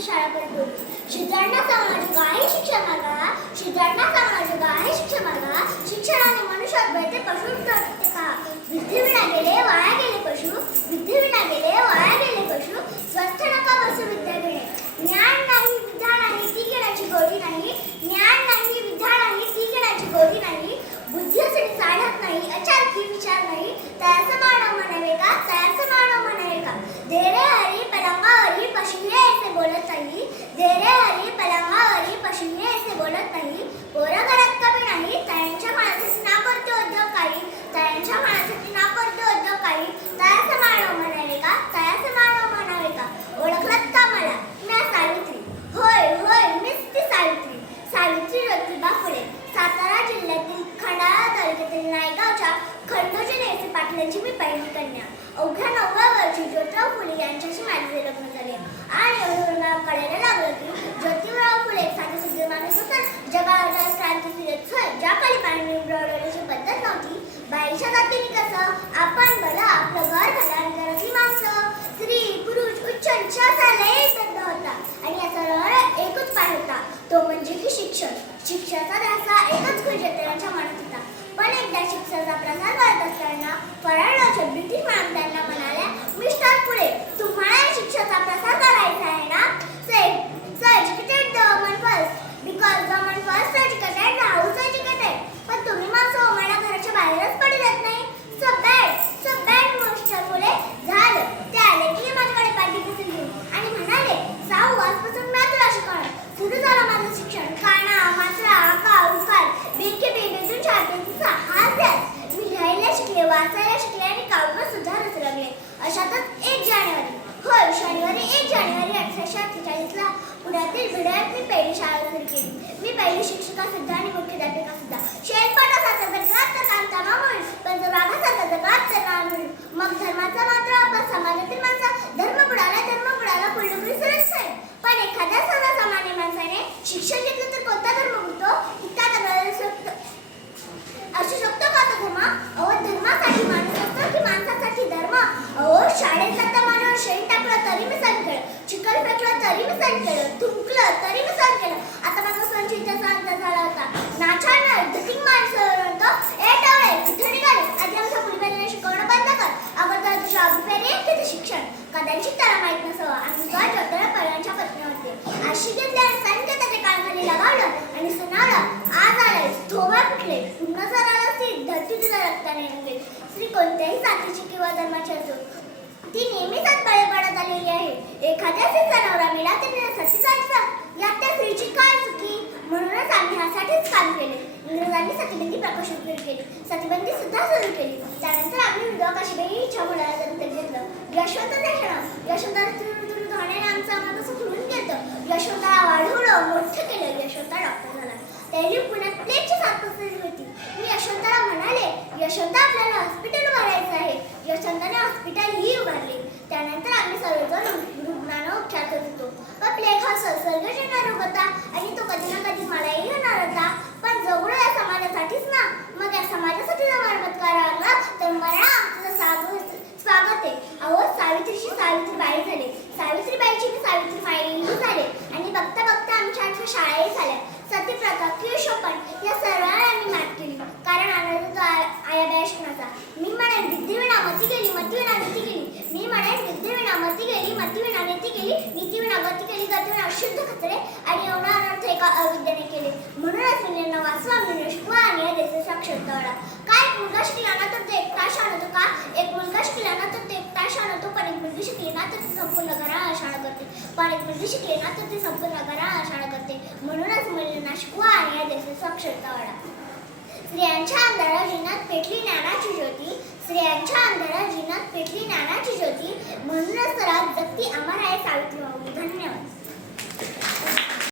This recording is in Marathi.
शाळा करतो शिधारणा सामाजिक आणि शिक्षणाला. शिधारणा Sure, विद्यार्थी मी पहिली शाळा सुरू केली. मी पहिली शिक्षिका सुद्धा आणि मुख्याध्यापिका सुद्धा. कोणत्याही जातीची किंवा धर्माची असो ती नेहमीच आतबळे पडत आलेली आहे. एखाद्या जनावरा मिळा ते सशी जायचा यात त्या स्त्रीची काय चुकी? म्हणूनच आम्ही ह्यासाठीच काम केले. इंग्रजांनी सतीबंदी प्रकाशन सुरू केली. सतीबंदी सुद्धा सुरू केली. त्यानंतर आम्ही विधवा काशीबाई इच्छा मुलाला घेतलं. यशवंत देशा यशवंत धाण्याने आमचा आम्हाला सुखडून घेतं यशवंतराव वाढवलं मोठं केलं. यशवंतराव डॉक्टर झाला. त्यांनी पुण्यात तेच सात यशवंत आपल्याला हॉस्पिटल भरायचं आहे. यशवंताने हॉस्पिटल ही उभारले. त्यानंतर आम्ही सर्वजण रुग्णांना उपचार करत होतो. पण प्लेग हा संसर्गजन्य रोग होता. अविद्याने केले. म्हणूनच मुलींना वाचवा म्हणून शिकवा आणि या देशाचा साक्षरता वाढा काय एक मुलगा शिकला ना तर ते एक शाण होतो का? एक मुलगा शिकला ना तर ते एक शाण आणतो पण एक मुलगी शिकली ना तर ते संपूर्ण घरा शाळा करते. पण एक मुलगी शिकली ना तर ते संपूर्ण घरा शाळा करते. म्हणूनच मुलींना शिकवा आणि या देशाचा साक्षरता वाढा स्त्रियांच्या अंधारा जीवनात पेटली ज्ञानाची ज्योती. स्त्रियांच्या अंधारा जीवनात पेटली ज्ञानाची ज्योती. म्हणूनच तर आज जगती अमर आहे सावित्रीबाई धन्यवाद.